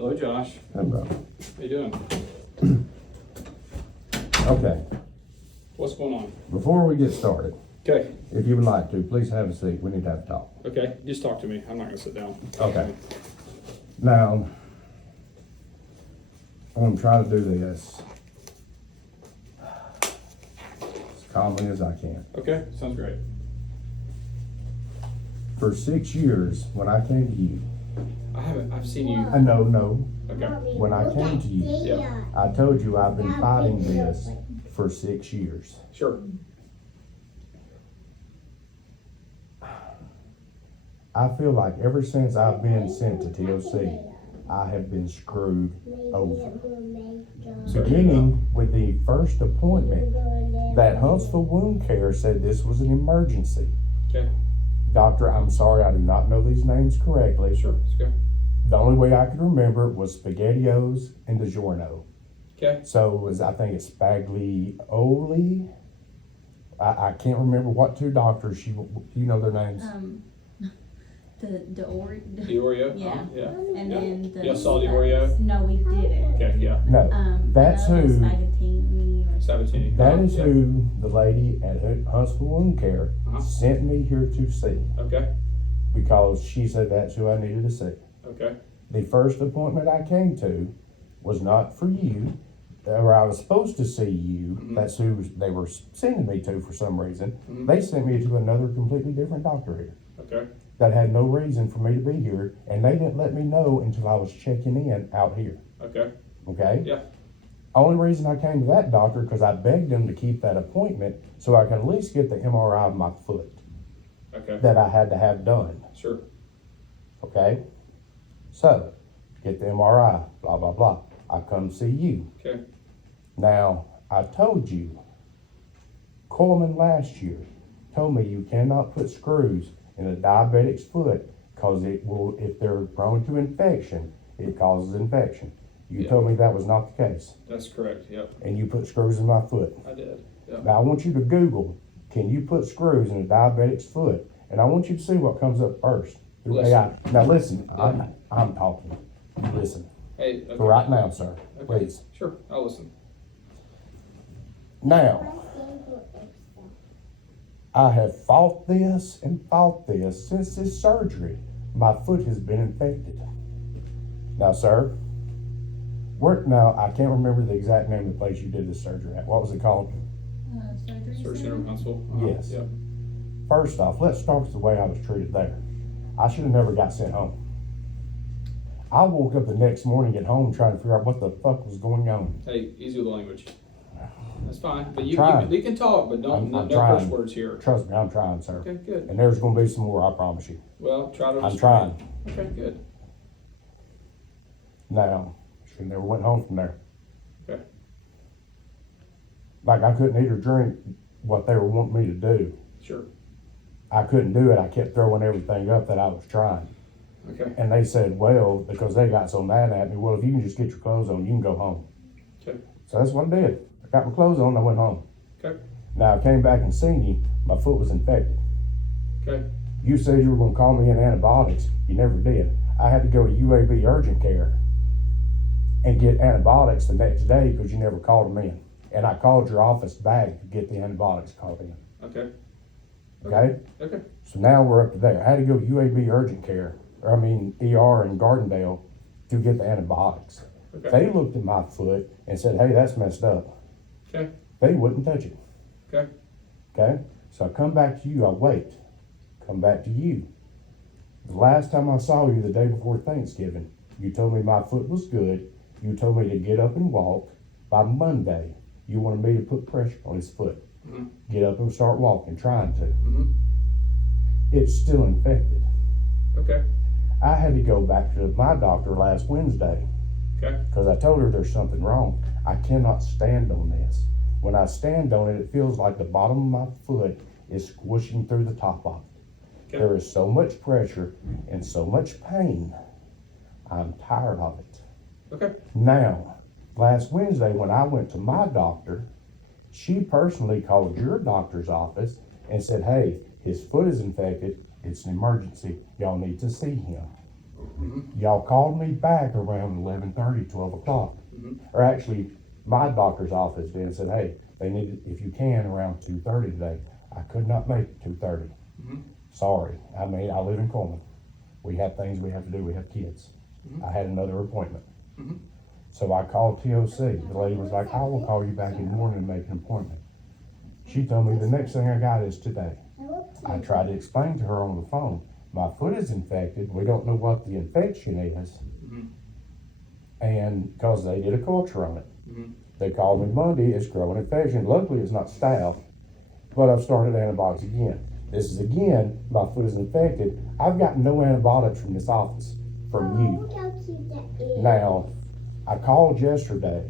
Hello, Josh. Hey, bro. How you doing? Okay, What's going on? before we get started, Okay, if you would like to, please have a seat. We need to have a talk. okay, just talk to me. I'm not gonna sit down. Okay. Now, I'm gonna try to do this as calmly as I can. Okay, sounds great. For 6 years, when I came to you, I've seen you. no, Okay, when I came to you, yeah, I told you I've been fighting this for 6 years. sure. I feel like ever since I've been sent to TOC, I have been screwed over. Beginning with the first appointment, that Huntsville Wound Care said this was an emergency. Okay, Doctor, I'm sorry, I do not know these names correctly. sure, let's go. The only way I could remember was SpaghettiOs and DiGiorno. Okay, So it was, I think it's Spaglioli. I can't remember what two doctors, you know their names? the The Oreo? Yeah. Yeah. and Yeah. then the Y'all saw the Oreo? No, we didn't. Okay, yeah. No, that's another who- Spaghettini or Sabatini. that is Yeah. who the lady at Huntsville Wound Care Uh-huh. sent me here to see, Okay, because she said that's who I needed to see. okay, The first appointment I came to was not for you, or I was supposed to see you. Mhm. That's who they were sending me to for some reason. Mhm. They sent me to another completely different doctor here okay, that had no reason for me to be here, and they didn't let me know until I was checking in out here. okay, Okay? yeah, Only reason I came to that doctor because I begged him to keep that appointment so I could at least get the MRI of my foot okay, that I had to have done. sure, Okay? So, get the MRI, blah, blah, blah. I come see you. okay, Now, I told you, Coleman last year told me you cannot put screws in a diabetic's foot because it will, if they're prone to infection, it causes infection. You Yeah. told me that was not the case, that's correct, yep, and you put screws in my foot. I did, yep. Now, I want you to Google, can you put screws in a diabetic's foot? And I want you to see what comes up first through Listen. AI. Now, listen, I'm talking. Listen, Hey, okay. for right now, sir, Okay, please. sure, I'll listen. Now, I have fought this since this surgery. My foot has been infected. Now, sir, now I can't remember the exact name of the place you did this surgery at. What was it called? surgery Search center? Center Huntsville? Yes. Yep, First off, let's start with the way I was treated there. I should have never got sent home. I woke up the next morning at home trying to figure out what the fuck was going on. hey, easy with the language. That's fine, but Trying. we can talk, but I'm no curse trying. words here. Trust me, I'm trying, sir. Okay, good. And there's gonna be some more, I promise you. Well, try to. I'm restrain. trying. Okay, good. Now, should never went home from there. Okay. Like I couldn't eat or drink what they were wanting me to do. Sure. I couldn't do it. I kept throwing everything up that I was trying. Okay. And they said, well, because they got so mad at me, well, if you can just get your clothes on, you can go home. Okay. So that's what I did. I got my clothes on, I went home. Okay. Now I came back and seen you, my foot was infected. Okay. You said you were gonna call me in antibiotics. You never did. I had to go to UAB urgent care and get antibiotics the next day because you never called them in. And I called your office back to get the antibiotics called in. Okay. Okay? Okay. So now we're up to there. I had to go to UAB urgent care, ER in Gardendale to get the antibiotics. Okay. They looked at my foot and said, hey, that's messed up. Okay. They wouldn't touch it. Okay. Okay? So I come back to you, I wait. Come back to you. The last time I saw you, the day before Thanksgiving, you told me my foot was good. You told me to get up and walk. By Monday, you wanted me to put pressure on his foot. Mm-hmm. Get up and start walking, trying to. Mm-hmm. It's still infected. Okay. I had to go back to my doctor last Wednesday Okay. because I told her there's something wrong. I cannot stand on this. When I stand on it, it feels like the bottom of my foot is squishing through the top of it. Okay. There is so much pressure and so much pain. I'm tired of it. Okay. Now, last Wednesday when I went to my doctor, she personally called your doctor's office and said, hey, his foot is infected. It's an emergency. Y'all need to see him. Y'all called me back around 11:30, 12 o'clock. Or actually, my doctor's office did and said, hey, they need, if you can, around 2:30 today. I could not make it 2:30. Sorry. I mean, I live in Coleman. We have things we have to do. We have kids. I had another appointment. So I called TOC. The lady was like, I will call you back in the morning and make an appointment. She told me the next thing I got is today. I tried to explain to her on the phone, my foot is infected. We don't know what the infection is. And because they did a culture on it. They called me Monday, it's growing infection. Luckily it's not staph, but I've started antibiotics again. This is again, my foot is infected. I've got no antibiotics from this office, from you. Now, I called yesterday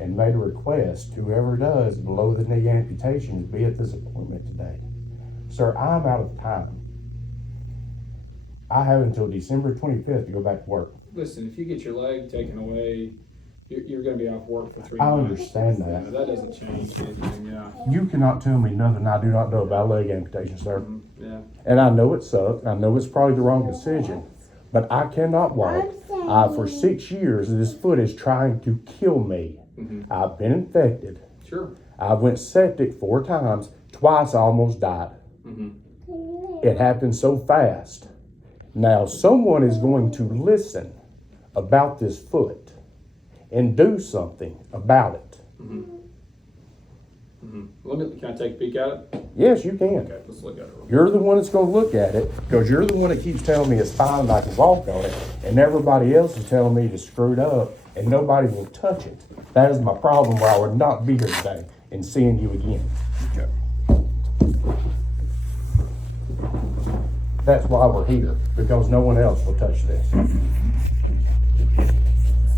and made a request, whoever does below the knee amputations be at this appointment today. Sir, I'm out of time. I have until December 25th to go back to work. Listen, if you get your leg taken away, you're gonna be off work for 3 I months. understand Yeah, that. that doesn't change anything, yeah. You cannot tell me nothing I do not know about leg amputation, sir. Yeah. And I know it sucks. I know it's probably the wrong decision, but I cannot walk. For 6 years, this foot is trying to kill me. I've been infected. Sure. I went septic 4 times. Twice I almost died. It happened so fast. Now someone is going to listen about this foot and do something about it. Can I take a peek at it? Yes, you can. Okay, let's look at it. You're the one that's going to look at it because you're the one that keeps telling me it's fine and I can walk on it, and everybody else is telling me it's screwed up and nobody will touch it. That is my problem where I would not be here today and seeing you again. Okay. That's why we're here, because no one else will touch this.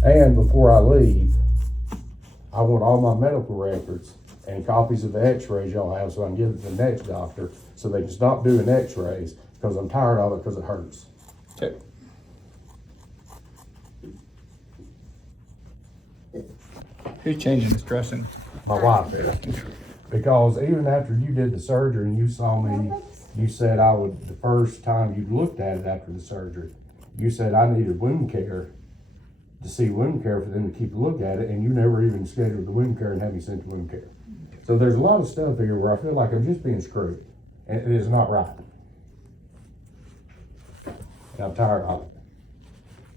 And before I leave, I want all my medical records and copies of the x-rays y'all have so I can give it to the next doctor so they can stop doing x-rays because I'm tired of it because it hurts. Okay. Who's changing this dressing? My wife did. Because even after you did the surgery and you saw me, you said I would, the first time you looked at it after the surgery, you said I needed wound care to see wound care for them to keep a look at it, and you never even scheduled the wound care and had me sent to wound care. So there's a lot of stuff here where I feel like I'm just being screwed, and it is not right. And I'm tired of it.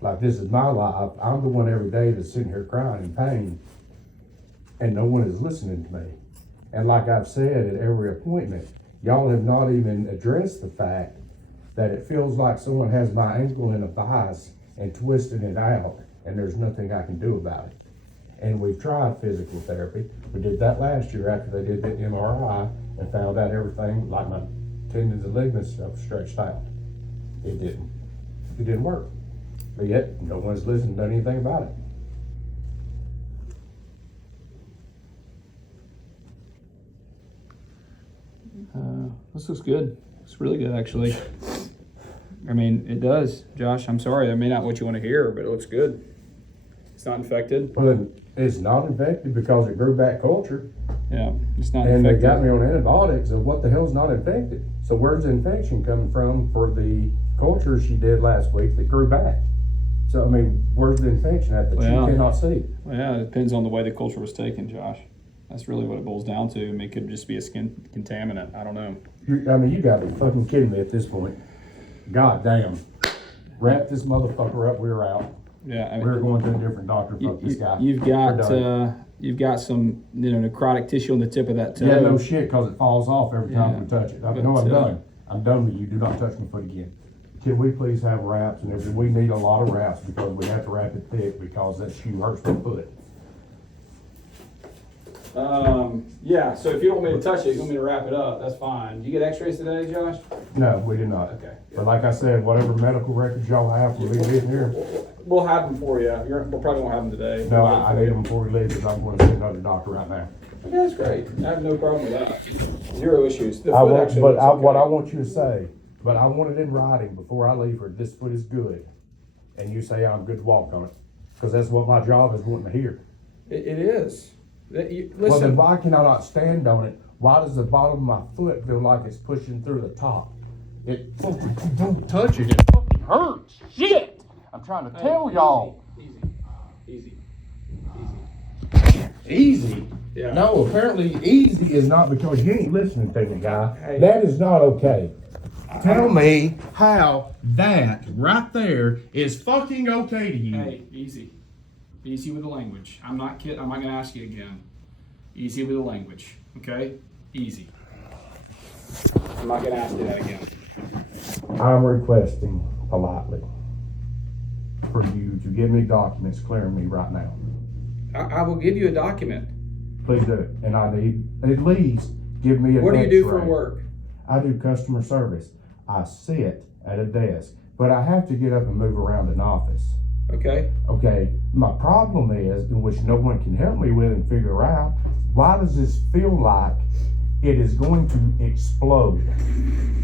Like, this is my life. I'm the one every day that's sitting here crying in pain, and no one is listening to me. And like I've said at every appointment, y'all have not even addressed the fact that it feels like someone has my ankle in a vise and twisting it out, and there's nothing I can do about it. And we've tried physical therapy. We did that last year after they did the MRI and found out everything, like my tendons and ligaments are stretched out. It didn't work. But yet, no one's listened, done anything about it. This looks good. It's really good, actually. I mean, it does, Josh. I'm sorry. That may not what you want to hear, but it looks good. It's not infected. Well, then, it's not infected because it grew back culture. Yeah, it's not And infected. they got me on antibiotics, and what the hell's not infected? So where's the infection coming from for the culture she did last week that grew back? So, I mean, where's the infection at that Well, you cannot see? Well, yeah, it depends on the way the culture was taken, Josh. That's really what it boils down to. I mean, it could just be a skin contaminant. I don't know. You gotta be fucking kidding me at this point. God damn. Wrap this motherfucker up, we're out. Yeah, I mean, We're going to a different doctor, fuck this guy. You've We're done. got some necrotic tissue on the tip of that toe. Yeah, no shit, cause it falls off every time Yeah. we touch it. But, I'm done. I'm done with you. Do not touch my foot again. Can we please have wraps? And if we need a lot of wraps because we have to wrap it thick because that shoe hurts my foot. Yeah, so if you don't want me to touch it, you want me to wrap it up, that's fine. Did you get x-rays today, Josh? No, we did not. Okay. But like I said, whatever medical records y'all have for me in here, We'll have them for you. We'll probably won't have them today. no, I need them before we leave because I'm going to see another doctor right now. Okay, that's great. I have no problem with that. Zero issues. The I foot want, actually but looks I, okay. what I want you to say, but I want it in writing before I leave her, this foot is good. And you say I'm good to walk on it. Because that's what my job is wanting to hear. It is. Well, then Listen, why can I not stand on it? Why does the bottom of my foot feel like it's pushing through the top? It fucking don't touch it. It fucking hurts. Shit! I'm trying to tell y'all. Easy. Easy? Yeah. No, apparently easy is not because you ain't listening to me, guy. Hey. That is not okay. Tell me how that right there is fucking okay to you. Hey, easy. Easy with the language. I'm not kidding. I'm not going to ask you again. Easy with the language. Okay? Easy. I'm not going to ask you that again. I'm requesting politely for you to give me documents clearing me right now. I will give you a document. Please do it. And I need at least give me a What do you do for X-ray. work? I do customer service. I sit at a desk, but I have to get up and move around an office. Okay? Okay, my problem is, in which no one can help me with and figure out, why does this feel like it is going to explode?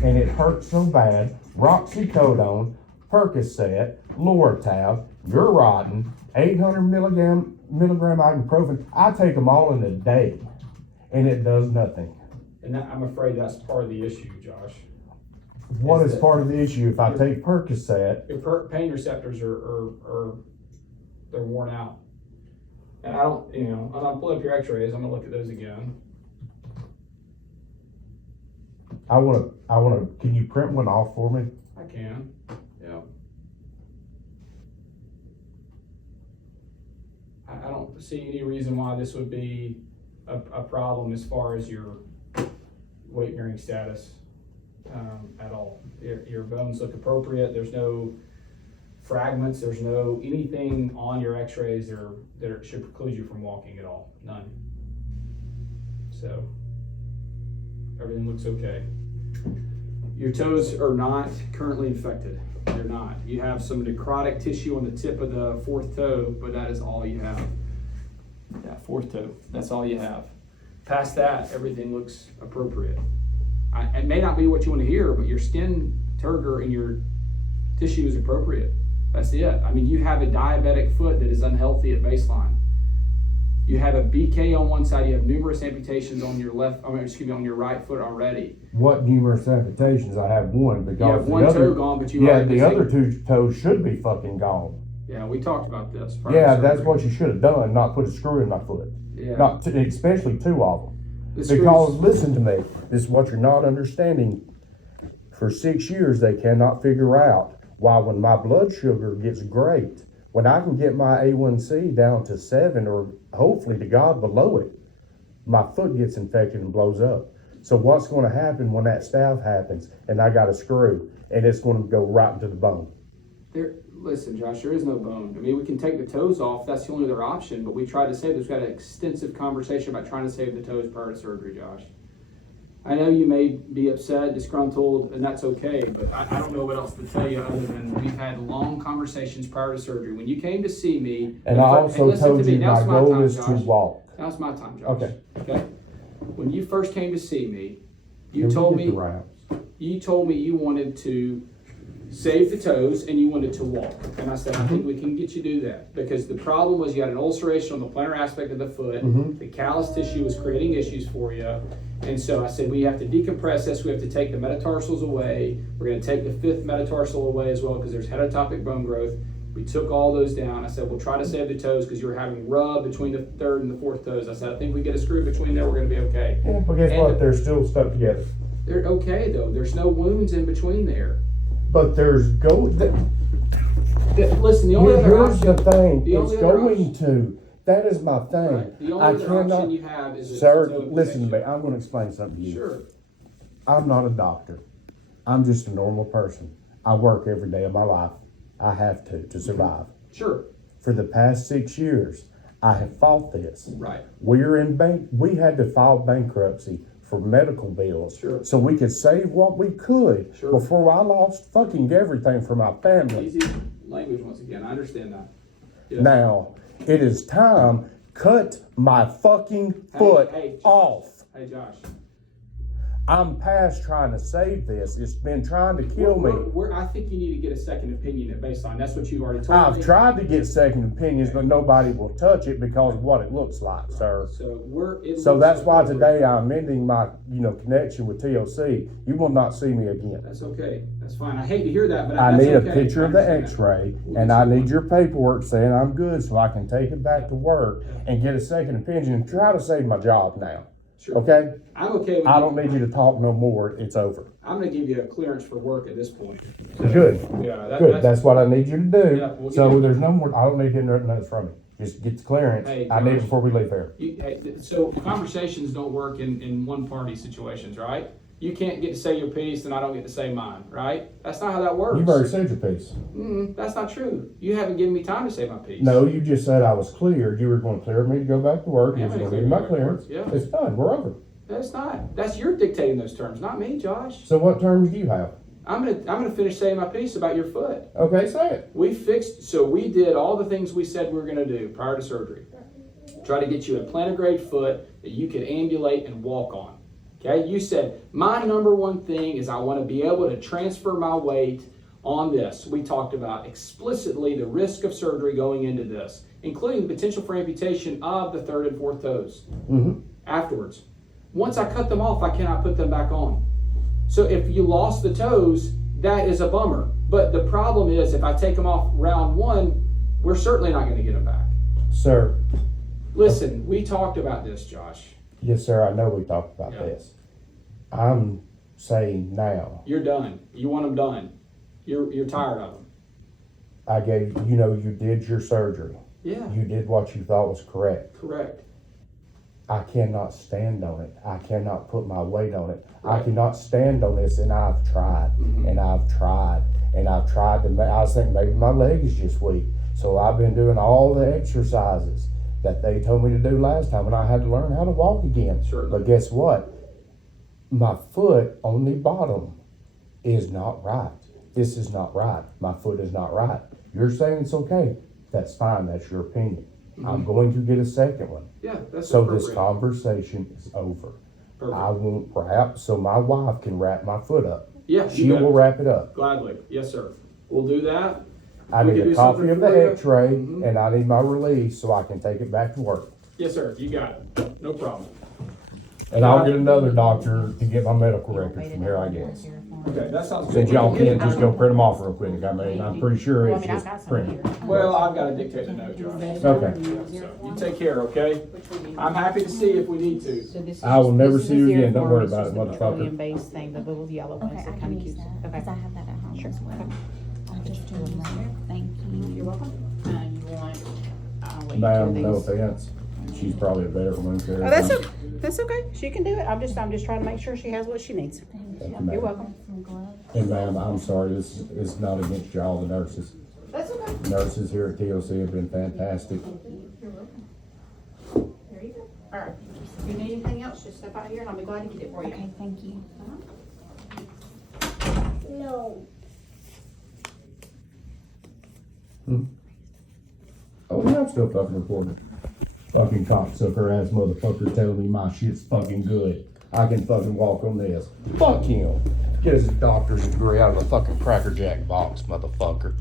And it hurts so bad. Roxycodone, Percocet, Lortab, you're rotten, 800 milligram ibuprofen. I take them all in a day, and it does nothing. And I'm afraid that's part of the issue, Josh. What is that part of the issue? If I take Percocet, Your pain receptors are they're worn out. And I don't, I'm gonna pull up your x-rays. I'm gonna look at those again. I wanna, can you print one off for me? I can. Yeah. I don't see any reason why this would be a problem as far as your weight bearing status at all. Your bones look appropriate. There's no fragments. There's no anything on your x-rays that should preclude you from walking at all. None. So everything looks okay. Your toes are not currently infected. They're not. You have some necrotic tissue on the tip of the fourth toe, but that is all you have. Yeah, fourth toe. That's all you have. Past that, everything looks appropriate. It may not be what you want to hear, but your skin turgor and your tissue is appropriate. That's it. I mean, you have a diabetic foot that is unhealthy at baseline. You have a BK on one side. You have numerous amputations on your on your right foot already. What numerous amputations? I have one because You have one toe gone, but you the other two toes should be fucking gone. Yeah, we talked about this. Yeah, that's what you should have done. Not put a screw in my foot. Yeah. Especially two of them. The Because screws- listen to me. This is what you're not understanding. For 6 years, they cannot figure out why when my blood sugar gets great, when I can get my A1C down to 7 or hopefully to God below it, my foot gets infected and blows up. So what's going to happen when that staph happens and I got a screw and it's going to go right into the bone? Listen, Josh, there is no bone. I mean, we can take the toes off. That's the only other option. But we tried to save this. We had an extensive conversation about trying to save the toes prior to surgery, Josh. I know you may be upset, disgruntled, and that's okay. But I don't know what else to tell you other than we've had long conversations prior to surgery. When you came to see me, And I also listen told to me, you now's my my goal time, is to Josh. walk. Now it's my time, Josh. Okay. Okay. When you first came to see me, you Can we told get me the routes? you wanted to save the toes and you wanted to walk. And I said, I think we can get you to do that. Because the problem was you had an ulceration on the plantar aspect of the foot. Mhm. The callus tissue was creating issues for you. And so I said, we have to decompress this. We have to take the metatarsals away. We're going to take the fifth metatarsal away as well because there's heterotopic bone growth. We took all those down. I said, we'll try to save the toes because you were having rub between the third and the fourth toes. I said, I think we get a screw between there, we're going to be okay. Yeah, but guess And what? They're still stuck together. They're okay though. There's no wounds in between there. But there's Listen, the only other here's option. the thing. the It's only other going option- to. That is my thing. Right. The only I other cannot. option you have is Sir, a toe listen to me. infection. I'm going to explain something to you. Sure. I'm not a doctor. I'm just a normal person. I work every day of my life. I have to survive. Sure. For the past 6 years, I have fought this. Right. We had to file bankruptcy for medical bills. Sure. So we could save what we could Sure. before I lost fucking everything for my family. Easy language once again. I understand that. Yeah. Now, it is time. Cut my fucking foot Josh. off. Hey, Josh. I'm past trying to save this. It's been trying to kill me. I think you need to get a second opinion at baseline. That's what you've already told me. I've tried to get second opinions, but nobody will touch it because of what it looks like, sir. So that's why today I'm ending my, connection with TOC. You will not see me again. That's okay. That's fine. I hate to hear that, but I that's need a okay. picture of the I understand that. x-ray, and I need your paperwork saying I'm good so I can take it back to work and get a second opinion and try to save my job now. Sure. Okay? I'm okay with I don't need you to talk no more. It's over. I'm gonna give you a clearance for work at this point. Good. Yeah, Good. That's what I need you to do. Yeah, we'll So get it. there's no more, I don't need to get nothing else from you. Just get the clearance. Hey, I need it Josh. before we leave here. So conversations don't work in one party situations, right? You can't get to say your piece and I don't get to say mine, right? That's not how that works. You've already said your piece. That's not true. You haven't given me time to say my piece. No, you just said I was cleared. You were going to clear me to go back to work. You Yeah, was I'm going to gonna give me my clear you to go back clearance. to work, It's done. We're over. That's not. That's you're dictating those terms, not me, Josh. So what terms do you have? I'm gonna finish saying my piece about your foot. Okay, say it. We did all the things we said we were gonna do prior to surgery. Try to get you a plantar grade foot that you could ambulate and walk on. Okay, you said, my number one thing is I wanna be able to transfer my weight on this. We talked about explicitly the risk of surgery going into this, including the potential for amputation of the third and fourth toes afterwards. Once I cut them off, I cannot put them back on. So if you lost the toes, that is a bummer. But the problem is if I take them off round one, we're certainly not gonna get them back. Sir. Listen, we talked about this, Josh. Yes, sir. I know we talked about Yeah. this. I'm saying now, You're done. You want them done. You're tired of them. I gave, you did your surgery. Yeah, You did what you thought was correct. correct. I cannot stand on it. I cannot put my weight on it. I Right. cannot stand on this, and I've tried, and I've tried, and I've tried to. I was thinking maybe my leg is just weak, so I've been doing all the exercises that they told me to do last time, and I had to learn how to walk again. Certainly. But guess what? My foot on the bottom is not right. This is not right. My foot is not right. You're saying it's okay. That's fine. That's your opinion. I'm going to get a second one. Yeah, that's So appropriate. this conversation is over. Perfect. I won't wrap, so my wife can wrap my foot up. Yeah, She you bet. will wrap it up. Gladly. Yes, sir. We'll do that. I We need can a do copy something of for the you. x-ray, Mhm. and I need my release so I can take it back to work. Yes, sir. You got it. No problem. And I'll get another doctor to get my medical records from here, I guess. Okay, that sounds good. Since y'all can't just go print them off real quick, I'm pretty sure Well, I it's mean, I've just got some printed. here. Well, I've got to dictate the note, Josh. Okay. So you take care, okay? I'm happy to see if we need to. So this is I will just- never this is see a you again. zero Don't form, worry it's about just it, a motherfucker. petroleum-based thing, the little yellow one, Okay, so I kind can of use cute. that, because I have that at home Sure. as well. Okay. I'll just do them later. Thank you. You're welcome. You want, I'll wait Ma'am, till no these. offense. She's probably a better one. Oh, that's okay. She can do it. I'm just trying to make sure she has what she needs. Thank you, ma'am. You're welcome. Some gloves. And ma'am, I'm sorry, this is not against y'all, the nurses. That's okay. Nurses here at TOC have been fantastic. There you go. All right. If you need anything else, just step out here and I'll be glad to get it for you. Okay, thank you. Oh, yeah, I'm still fucking recording. Fucking cocksucker ass motherfucker telling me my shit's fucking good. I can fucking walk on this. Fuck him. Get his doctor's degree out of a fucking Cracker Jack box, motherfucker.